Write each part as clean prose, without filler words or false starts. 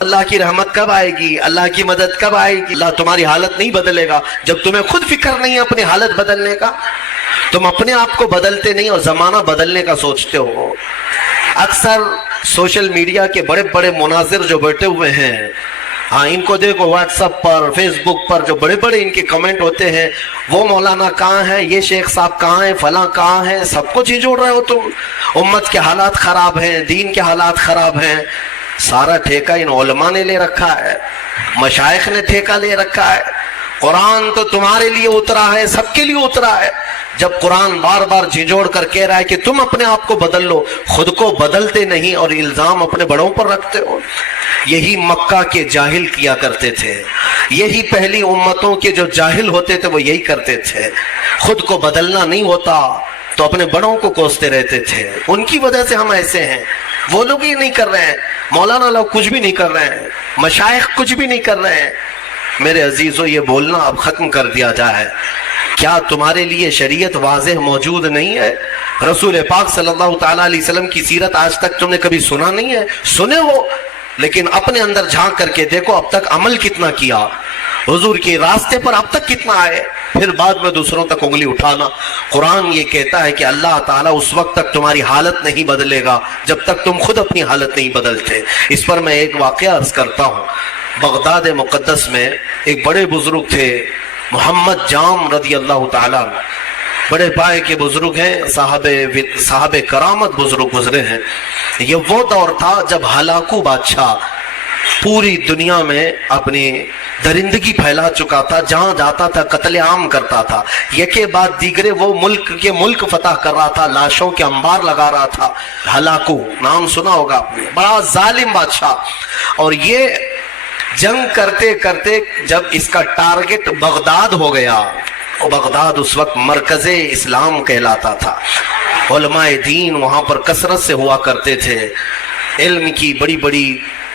اللہ کی رحمت کب آئے گی، اللہ کی مدد کب آئے گی؟ اللہ تمہاری حالت نہیں بدلے گا جب تمہیں خود فکر نہیں ہے اپنی حالت بدلنے کا۔ تم اپنے آپ کو بدلتے نہیں اور زمانہ بدلنے کا سوچتے ہو۔ اکثر سوشل میڈیا کے بڑے بڑے مناظر جو بیٹھے ہوئے ہیں، ہاں ان کو دیکھو واٹس ایپ پر، فیس بک پر جو بڑے بڑے ان کے کمنٹ ہوتے ہیں، وہ مولانا کہاں ہے، یہ شیخ صاحب کہاں ہیں، فلاں کہاں ہے، سب کچھ ہی جوڑ رہے ہو تم۔ امت کے حالات خراب ہیں، دین کے حالات خراب ہیں، سارا ٹھیکہ ان علماء نے لے رکھا ہے، مشائخ نے ٹھیکہ لے رکھا ہے۔ قرآن تو تمہارے لیے اترا ہے، سب کے لیے اترا ہے۔ جب قرآن بار بار جھنجھوڑ کر کہہ رہا ہے کہ تم اپنے آپ کو بدل لو، خود کو بدلتے نہیں اور الزام اپنے بڑوں پر رکھتے ہو۔ یہی مکہ کے جاہل کیا کرتے تھے، یہی پہلی امتوں کے جو جاہل ہوتے تھے وہ یہی کرتے تھے۔ خود کو بدلنا نہیں ہوتا تو اپنے بڑوں کو کوستے رہتے تھے، ان کی وجہ سے ہم ایسے ہیں۔ وہ لوگ ہی نہیں کر رہے ہیں، مولانا لوگ کچھ بھی نہیں کر رہے ہیں، مشائخ کچھ بھی نہیں کر رہے ہیں۔ میرے عزیزو، یہ بولنا اب ختم کر دیا جائے۔ کیا تمہارے لیے شریعت واضح موجود نہیں ہے؟ رسول پاک صلی اللہ تعالیٰ علیہ وسلم کی سیرت آج تک تم نے کبھی سنا نہیں ہے؟ سنے ہو، لیکن اپنے اندر جھانک کر کے دیکھو اب تک عمل کتنا کیا، حضور کے راستے پر اب تک کتنا آئے، پھر بعد میں دوسروں تک انگلی اٹھانا۔ قرآن یہ کہتا ہے کہ اللہ تعالیٰ اس وقت تک تمہاری حالت نہیں بدلے گا جب تک تم خود اپنی حالت نہیں بدلتے۔ اس پر میں ایک واقعہ عرض کرتا ہوں۔ بغداد مقدس میں ایک بڑے بزرگ تھے، محمد جام رضی اللہ تعالیٰ، بڑے پائے کے بزرگ ہیں، صاحب کرامت بزرگ گزرے ہیں۔ یہ وہ دور تھا جب ہلاکو بادشاہ پوری دنیا میں اپنی درندگی پھیلا چکا تھا، جہاں جاتا تھا قتل عام کرتا تھا، یکے بعد دیگرے وہ ملک فتح کر رہا تھا، لاشوں کے انبار لگا رہا تھا۔ ہلاکو نام سنا ہوگا آپ نے، بڑا ظالم بادشاہ۔ اور یہ جنگ کرتے کرتے جب اس کا ٹارگٹ بغداد ہو گیا، بغداد اس وقت مرکز اسلام کہلاتا تھا، علماء دین وہاں پر کثرت سے ہوا کرتے تھے، علم کی بڑی بڑی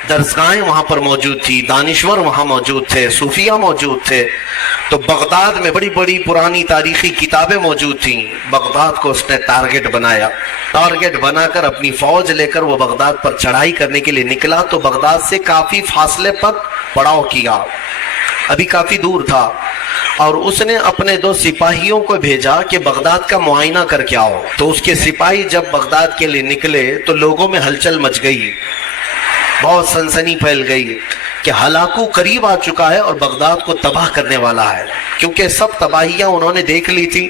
درسگاہیں وہاں پر موجود تھی، دانشور وہاں موجود تھے، صوفیہ موجود تھے۔ تو بغداد میں بڑی بڑی پرانی تاریخی کتابیں موجود تھیں۔ بغداد کو اس نے ٹارگٹ بنایا، ٹارگٹ بنا کر اپنی فوج لے کر وہ بغداد پر چڑھائی کرنے کے لیے نکلا۔ تو بغداد سے کافی فاصلے پر پڑاؤ کیا، ابھی کافی دور تھا، اور اس نے اپنے 2 سپاہیوں کو بھیجا کہ بغداد کا معائنہ کر کے آؤ۔ تو اس کے سپاہی جب بغداد کے لیے نکلے تو لوگوں میں ہلچل مچ گئی، بہت سنسنی پھیل گئی کہ ہلاکو قریب آ چکا ہے اور بغداد کو تباہ کرنے والا ہے، کیونکہ سب تباہیاں انہوں نے دیکھ لی تھی۔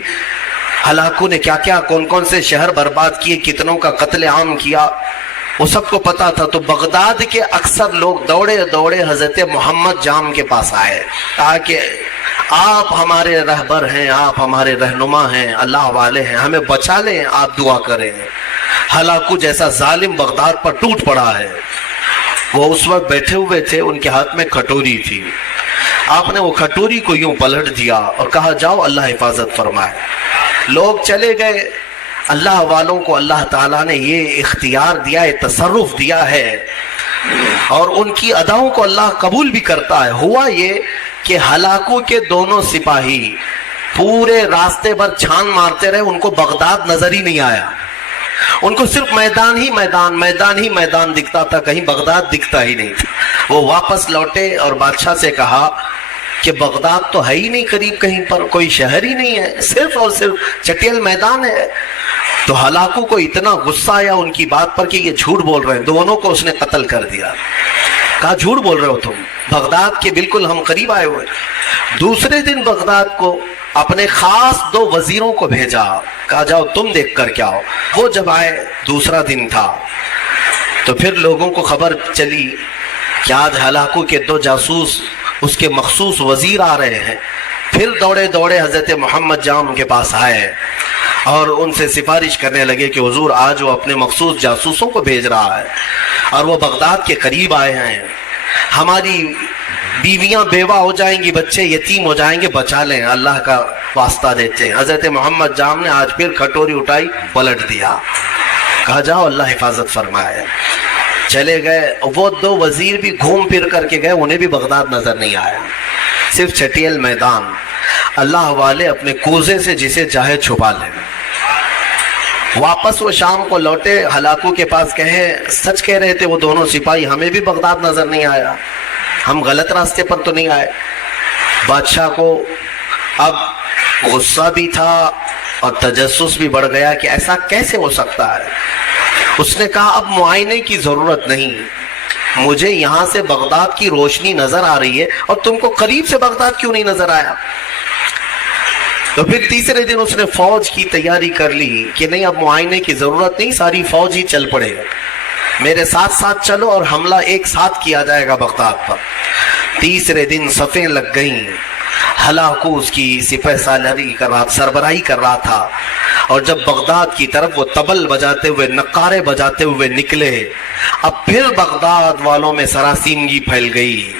ہلاکو نے کیا کیا، کون کون سے شہر برباد کیے، کتنوں کا قتل عام کیا، وہ سب کو پتا تھا۔ تو بغداد کے اکثر لوگ دوڑے دوڑے حضرت محمد جام کے پاس آئے تاکہ آپ ہمارے رہبر ہیں، آپ ہمارے رہنما ہیں، اللہ والے ہیں، ہمیں بچا لیں، آپ دعا کریں۔ ہلاکو جیسا ظالم بغداد پر ٹوٹ پڑا ہے۔ وہ اس وقت بیٹھے ہوئے تھے، ان کے ہاتھ میں کھٹوری تھی۔ آپ نے وہ کھٹوری کو یوں پلٹ دیا اور کہا جاؤ اللہ حفاظت فرمائے۔ لوگ چلے گئے۔ اللہ والوں کو اللہ تعالیٰ نے یہ اختیار دیا ہے، تصرف دیا ہے، اور ان کی اداؤں کو اللہ قبول بھی کرتا ہے۔ ہوا یہ کہ ہلاکو کے دونوں سپاہی پورے راستے پر چھان مارتے رہے، ان کو بغداد نظر ہی نہیں آیا، ان کو صرف میدان ہی میدان دکھتا تھا، کہیں بغداد دکھتا ہی نہیں تھا۔ وہ واپس لوٹے اور بادشاہ سے کہا کہ بغداد تو ہے ہی نہیں قریب، کہیں پر کوئی شہر ہی نہیں ہے، صرف اور صرف چٹیل میدان ہے۔ تو ہلاکو کو اتنا غصہ آیا ان کی بات پر کہ یہ جھوٹ بول رہے ہیں، دونوں کو اس نے قتل کر دیا۔ کہا جھوٹ بول رہے ہو تم، بغداد کے بالکل ہم قریب آئے ہوئے۔ دوسرے دن بغداد کو اپنے خاص 2 وزیروں کو بھیجا، کہا جاؤ تم دیکھ کر کے آؤ۔ وہ جب آئے، دوسرا دن تھا، تو پھر لوگوں کو خبر چلی کہ آج ہلاکو کے 2 جاسوس اس کے مخصوص وزیر آ رہے ہیں۔ پھر دوڑے دوڑے حضرت محمد جام کے پاس آئے اور ان سے سفارش کرنے لگے کہ حضور آج وہ اپنے مخصوص جاسوسوں کو بھیج رہا ہے اور وہ بغداد کے قریب آئے ہیں، ہماری بیویاں بیوہ ہو جائیں گی، بچے یتیم ہو جائیں گے، بچا لیں، اللہ کا واسطہ دیتے ہیں۔ حضرت محمد جام نے آج پھر کھٹوری اٹھائی، پلٹ دیا، کہا جاؤ اللہ حفاظت فرمائے۔ چلے گئے، وہ 2 وزیر بھی گھوم پھر کر کے گئے، انہیں بھی بغداد نظر نہیں آیا، صرف چٹیل میدان۔ اللہ والے اپنے کوزے سے جسے چاہے چھپا لیں۔ واپس وہ شام کو لوٹے، ہلاکو کے پاس کہے سچ کہہ رہے تھے وہ دونوں سپاہی، ہمیں بھی بغداد نظر نہیں آیا، ہم غلط راستے پر تو نہیں آئے۔ بادشاہ کو اب غصہ بھی تھا اور تجسس بھی بڑھ گیا کہ ایسا کیسے ہو سکتا ہے۔ اس نے کہا اب معائنے کی ضرورت نہیں، مجھے یہاں سے بغداد کی روشنی نظر آ رہی ہے اور تم کو قریب سے بغداد کیوں نہیں نظر آیا؟ تو پھر تیسرے دن اس نے فوج کی تیاری کر لی کہ نہیں اب معائنے کی ضرورت نہیں، ساری فوج ہی چل پڑے، میرے ساتھ ساتھ چلو اور حملہ ایک ساتھ کیا جائے گا بغداد پر۔ تیسرے دن صفیں لگ گئیں، ہلاکو اس کی سپہ سالاری کر رہا، سربراہی کر رہا تھا، اور جب بغداد کی طرف وہ طبل بجاتے ہوئے، نقارے بجاتے ہوئے نکلے، اب پھر بغداد والوں میں سراسیمگی پھیل گئی۔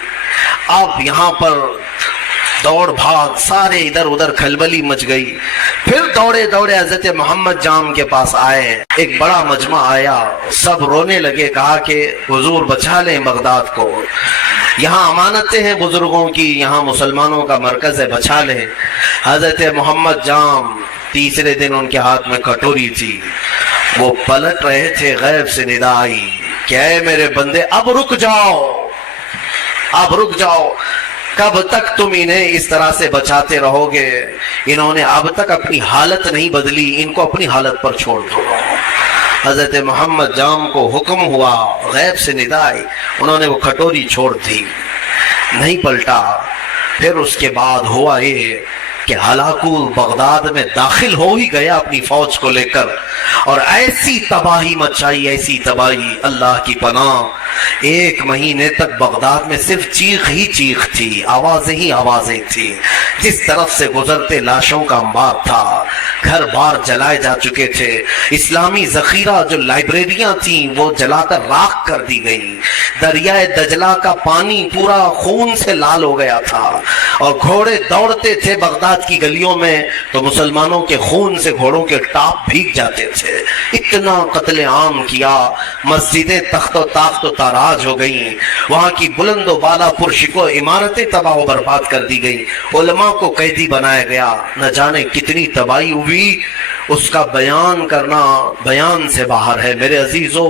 اب یہاں پر دوڑ بھاگ، سارے ادھر ادھر کھلبلی مچ گئی۔ پھر دوڑے دوڑے حضرت محمد جام کے پاس آئے، ایک بڑا مجمع آیا، سب رونے لگے، کہا کہ حضور بچا لیں بغداد کو، یہاں امانتیں ہیں بزرگوں کی، یہاں مسلمانوں کا مرکز ہے، بچا لیں۔ حضرت محمد جام تیسرے دن ان کے ہاتھ میں کٹوری تھی، وہ پلٹ رہے تھے، غیب سے ندا آئی کہ اے میرے بندے اب رک جاؤ، اب رک جاؤ، کب تک تم انہیں اس طرح سے بچاتے رہو گے؟ انہوں نے اب تک اپنی حالت نہیں بدلی، ان کو اپنی حالت پر چھوڑ دو۔ حضرت محمد جام کو حکم ہوا، غیب سے ندا آئی، انہوں نے وہ کھٹوری چھوڑ دی، نہیں پلٹا۔ پھر اس کے بعد ہوا یہ کہ ہلاکو بغداد میں داخل ہو ہی گیا اپنی فوج کو لے کر، اور ایسی تباہی مچائی، ایسی تباہی، اللہ کی پناہ، 1 مہینے تک بغداد میں صرف چیخ ہی چیخ تھی، آوازیں ہی آوازیں تھی، جس طرف سے گزرتے لاشوں کا انبار تھا، گھر بار جلائے جا چکے تھے، اسلامی ذخیرہ جو لائبریریاں تھیں وہ جلا کر راکھ کر دی گئی، دریائے دجلہ کا پانی پورا خون سے لال ہو گیا تھا، اور گھوڑے دوڑتے تھے بغداد کی گلیوں میں تو مسلمانوں کے خون سے گھوڑوں کے ٹاپ بھیگ جاتے تھے۔ اتنا قتل عام کیا، مسجدیں تخت و تاخت و تاراج ہو گئیں، وہاں کی بلند و بالا پرشکو عمارتیں تباہ و برباد کر دی گئی، علماء کو قیدی بنایا گیا، نہ جانے کتنی تباہی ہوئی، اس کا بیان کرنا بیان سے باہر ہے۔ میرے عزیزو،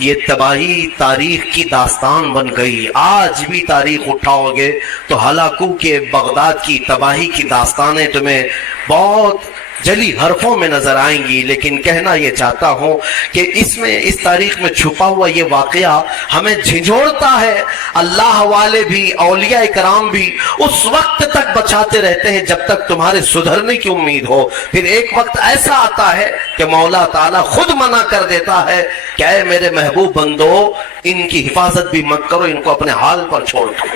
یہ تباہی تاریخ کی داستان بن گئی، آج بھی تاریخ اٹھاؤ گے تو ہلاکو کے بغداد کی تباہی کی داستانیں تمہیں بہت جلی حرفوں میں نظر آئیں گی، لیکن کہنا یہ چاہتا ہوں کہ اس تاریخ میں چھپا ہوا یہ واقعہ ہمیں جھنجھوڑتا ہے۔ اللہ والے بھی، اولیاء کرام بھی اس وقت تک بچاتے رہتے ہیں جب تک تمہارے سدھرنے کی امید ہو، پھر ایک وقت ایسا آتا ہے کہ مولا تعالیٰ خود منع کر دیتا ہے کہ اے میرے محبوب بندو، ان کی حفاظت بھی مت کرو، ان کو اپنے حال پر چھوڑ دو۔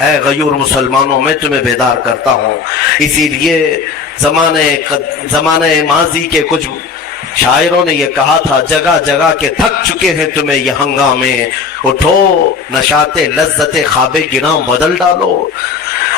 اے غیور مسلمانوں، میں تمہیں بیدار کرتا ہوں۔ اسی لیے زمانے ماضی کے کچھ شاعروں نے یہ کہا تھا، جگہ جگہ کے تھک چکے ہیں تمہیں یہ ہنگامے، اٹھو نشاط لذت خواب گراں بدل ڈالو۔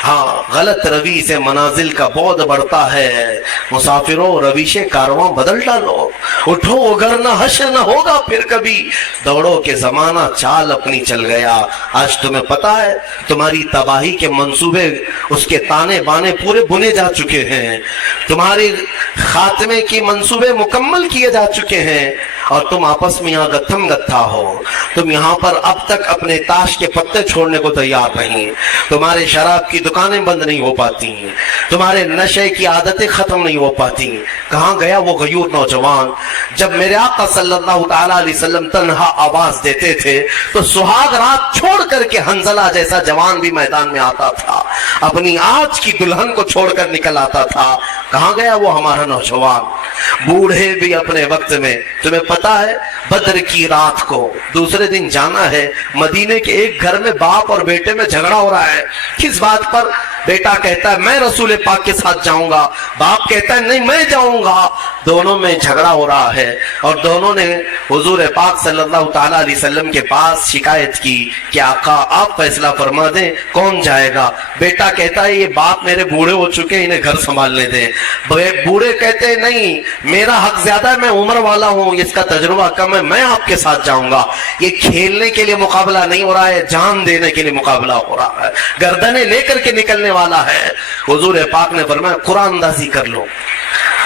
ہاں، غلط روی سے منازل کا بعد بڑھتا ہے، مسافروں رویش کارواں بدل ڈالو، اٹھو اگر نہ حشر نہ ہوگا پھر کبھی، دوڑو کہ زمانہ چال اپنی چل گیا۔ آج تمہیں پتا ہے تمہاری تباہی کے منصوبے، اس کے تانے بانے پورے بنے جا چکے ہیں، تمہارے خاتمے کی منصوبے مکمل کیے جا چکے ہیں، اور تم آپس میں یہاں گتھم گتھا ہو۔ تم یہاں پر اب تک اپنے تاش کے پتے چھوڑنے کو تیار نہیں، تمہارے شراب کی دکانیں بند نہیں ہو پاتی، تمہارے نشے کی عادتیں ختم نہیں ہو پاتی۔ کہاں گیا وہ غیور نوجوان؟ جب میرے آقا صلی اللہ تعالیٰ علیہ وسلم تنہا آواز دیتے تھے تو سہاگ رات چھوڑ کر کے حنظلہ جیسا جوان بھی میدان میں آتا تھا، اپنی آج کی دلہن کو چھوڑ کر نکل آتا تھا۔ کہاں گیا وہ ہمارا نوجوان؟ بوڑھے بھی اپنے وقت میں، تمہیں پتا ہے بدر کی رات کو دوسرے دن جانا ہے، مدینے کے ایک گھر میں باپ اور بیٹے میں جھگڑا ہو رہا ہے۔ کس بات پر؟ بیٹا کہتا ہے میں رسول پاک کے ساتھ جاؤں گا، باپ کہتا ہے نہیں میں جاؤں گا، دونوں میں جھگڑا ہو رہا ہے، اور دونوں نے حضور پاک صلی اللہ تعالیٰ علیہ وسلم کے پاس شکایت کی کہ آقا آپ فیصلہ فرما دیں کون جائے گا۔ بیٹا کہتا ہے یہ باپ میرے بوڑھے ہو چکے ہیں، انہیں گھر سنبھالنے دیں۔ بوڑھے کہتے ہیں نہیں میرا حق زیادہ ہے، میں عمر والا ہوں، اس کا تجربہ کم ہے، میں آپ کے ساتھ جاؤں گا۔ یہ کھیلنے کے لیے مقابلہ نہیں ہو رہا ہے، جان دینے کے لیے مقابلہ ہو رہا ہے، گردنیں لے کر کے نکلنے والا ہے۔ حضور پاک نے فرمایا قرآن اندازی کر لو،